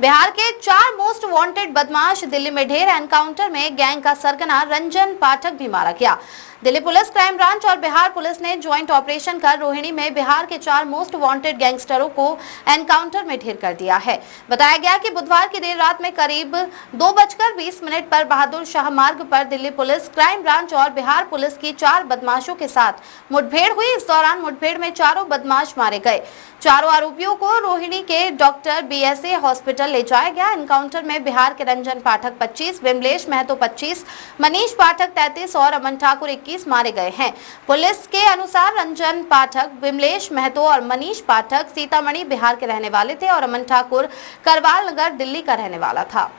बिहार के 4 most wanted बदमाश दिल्ली में ढेर एनकाउंटर में गैंग का सरगना रंजन पाठक भी मारा गया। दिल्ली पुलिस, क्राइम ब्रांच और बिहार पुलिस ने ज्वाइंट ऑपरेशन कर रोहिणी में बिहार के 4 मोस्ट वांटेड गैंगस्टरों को एनकाउंटर में ढेर कर दिया है। बताया गया कि बुधवार की देर रात में करीब 2:20 पर बहादुर शाह मार्ग पर दिल्ली पुलिस, क्राइम ब्रांच और बिहार पुलिस की 4 बदमाशों के साथ मुठभेड़ हुई। इस दौरान मुठभेड़ में चारों बदमाश मारे गए। चारों आरोपियों को रोहिणी के डॉक्टर बीएसए हॉस्पिटल ले जाया गया। एनकाउंटर में बिहार के रंजन पाठक 25, विमलेश महतो 25, मनीष पाठक 33 और अमन ठाकुर 21 मारे गए हैं। पुलिस के अनुसार रंजन पाठक, विमलेश महतो और मनीष पाठक सीतामढ़ी बिहार के रहने वाले थे और अमन ठाकुर करवाल नगर दिल्ली का रहने वाला था।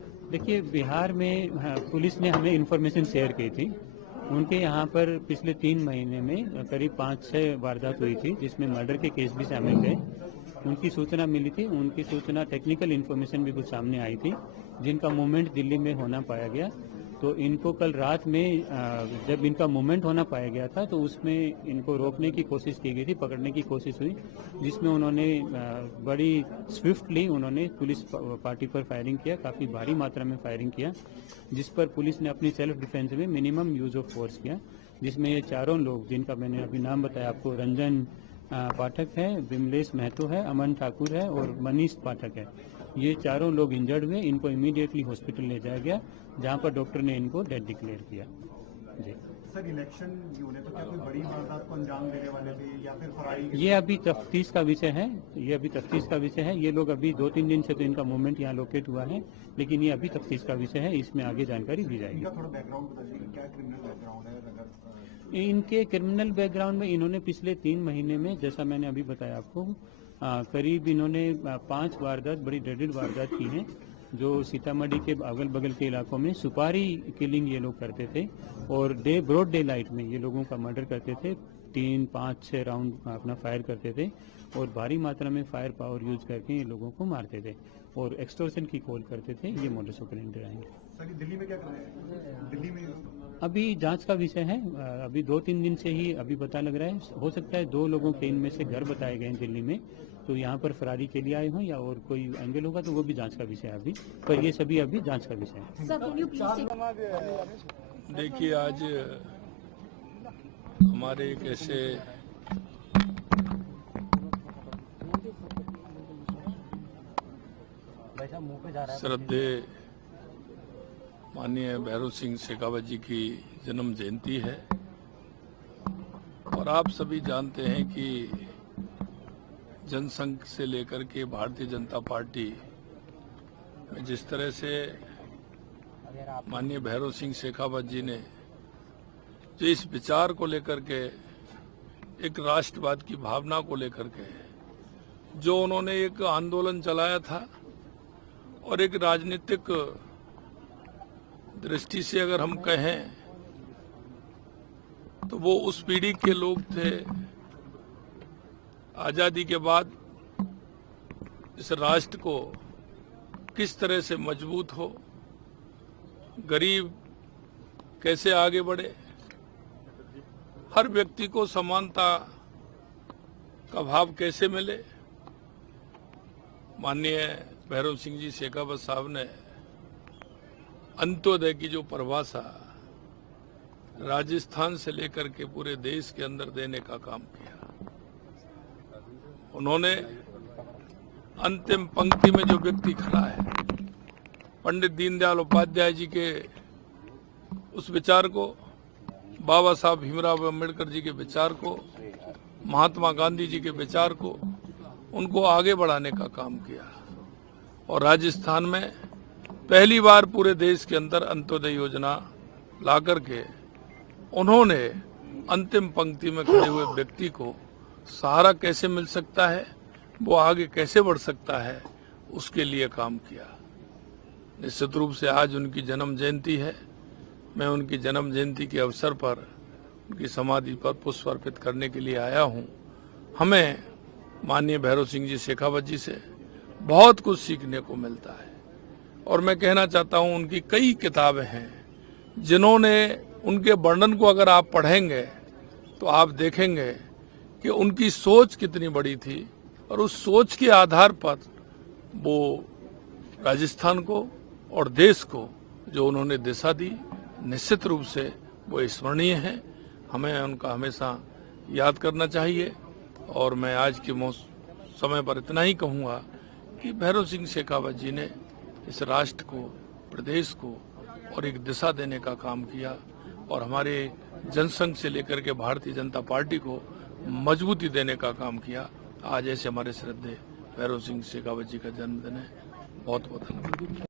देखिए, बिहार में पुलिस ने हमें इन्फॉर्मेशन शेयर की थी। उनके यहाँ पर पिछले 3 महीने में करीब 5-6 वारदात हुई थी, जिसमें मर्डर के केस भी शामिल थे। उनकी सूचना मिली थी। उनकी सूचना, टेक्निकल इन्फॉर्मेशन भी कुछ सामने आई थी, जिनका मूवमेंट दिल्ली में होना पाया गया। तो इनको कल रात में जब इनका मूवमेंट होना पाया गया था, तो उसमें इनको रोकने की कोशिश की गई थी, पकड़ने की कोशिश हुई, जिसमें उन्होंने बड़ी स्विफ्टली उन्होंने पुलिस पार्टी पर फायरिंग किया, काफ़ी भारी मात्रा में फायरिंग किया, जिस पर पुलिस ने अपनी सेल्फ डिफेंस में मिनिमम यूज ऑफ फोर्स किया, जिसमें ये चारों लोग, जिनका मैंने अभी नाम बताया आपको, रंजन पाठक है, विमलेश महतो है, अमन ठाकुर है और मनीष पाठक है, ये चारों लोग इंजर्ड हुए। इनको इमीडिएटली हॉस्पिटल ले जाया गया, जहां पर डॉक्टर ने इनको डेड डिक्लेयर किया। जी सर, इलेक्शन होने तो क्या कोई बड़ी वारदात को अंजाम देने वाले थे या फिर फरारी? ये अभी तफ्तीश का विषय है। ये लोग अभी 2-3 दिन से तो इनका मूवमेंट यहाँ लोकेट हुआ है, लेकिन ये अभी तफ्तीश का विषय है। इसमें आगे जानकारी दी जाएगी। इनका थोड़ा बैकग्राउंड बताइए, क्या क्रिमिनल बैकग्राउंड है? इनके क्रिमिनल बैकग्राउंड में इन्होंने पिछले 3 महीने में, जैसा मैंने अभी बताया आपको, करीब इन्होंने 5 वारदात, बड़ी ड्रेडेड वारदात की हैं, जो सीतामढ़ी के अगल बगल के इलाकों में सुपारी किलिंग ये लोग करते थे और ब्रॉड डे लाइट में ये लोगों का मर्डर करते थे। 3, 5, 6 राउंड अपना फायर करते थे और भारी मात्रा में फायर पावर यूज करके ये लोगों को मारते थे और एक्सटॉर्शन की कॉल करते थे। ये मोडस ऑपरेंडी रहेंगे। सर, दिल्ली में क्या कर रहे हैं? दिल्ली में अभी जांच का विषय है। अभी 2-3 दिन से ही अभी पता लग रहा है। हो सकता है 2 लोगों के इनमें से घर बताए गए हैं दिल्ली में, तो यहाँ पर फरारी के लिए आए हों या और कोई एंगल होगा, तो वो भी जांच का विषय है अभी, पर ये सभी अभी जांच का विषय है। देखिए, आज हमारे एक ऐसे श्रद्धेय माननीय भैरव सिंह शेखावत जी की जन्म जयंती है और आप सभी जानते हैं कि जनसंघ से लेकर के भारतीय जनता पार्टी में जिस तरह से माननीय भैरव सिंह शेखावत जी ने जो इस विचार को लेकर के, एक राष्ट्रवाद की भावना को लेकर के जो उन्होंने एक आंदोलन चलाया था और एक राजनीतिक दृष्टि से अगर हम कहें तो वो उस पीढ़ी के लोग थे। आजादी के बाद इस राष्ट्र को किस तरह से मजबूत हो, गरीब कैसे आगे बढ़े, हर व्यक्ति को समानता का भाव कैसे मिले। माननीय भैरव सिंह जी शेखावत साहब ने अंत्योदय की जो परिभाषा राजस्थान से लेकर के पूरे देश के अंदर देने का काम किया। उन्होंने अंतिम पंक्ति में जो व्यक्ति खड़ा है, पंडित दीनदयाल उपाध्याय जी के उस विचार को, बाबा साहब भीमराव अम्बेडकर जी के विचार को, महात्मा गांधी जी के विचार को, उनको आगे बढ़ाने का काम किया और राजस्थान में पहली बार पूरे देश के अंदर अंत्योदय योजना ला करके उन्होंने अंतिम पंक्ति में खड़े हुए व्यक्ति को सहारा कैसे मिल सकता है, वो आगे कैसे बढ़ सकता है, उसके लिए काम किया। निश्चित रूप से आज उनकी जन्म जयंती है। मैं उनकी जन्म जयंती के अवसर पर उनकी समाधि पर पुष्प अर्पित करने के लिए आया हूँ। हमें माननीय भैरव सिंह जी शेखावत जी से बहुत कुछ सीखने को मिलता है और मैं कहना चाहता हूँ, उनकी कई किताबें हैं जिन्होंने उनके वर्णन को अगर आप पढ़ेंगे तो आप देखेंगे कि उनकी सोच कितनी बड़ी थी और उस सोच के आधार पर वो राजस्थान को और देश को जो उन्होंने दिशा दी, निश्चित रूप से वो स्मरणीय है। हमें उनका हमेशा याद करना चाहिए। और मैं आज के समय पर इतना ही कहूँगा कि भैरव सिंह शेखावत जी ने इस राष्ट्र को, प्रदेश को और एक दिशा देने का काम किया और हमारे जनसंघ से लेकर के भारतीय जनता पार्टी को मजबूती देने का काम किया। आज ऐसे हमारे श्रद्धेय भैरव सिंह शेखावत जी का जन्मदिन है। बहुत बहुत धन्यवाद।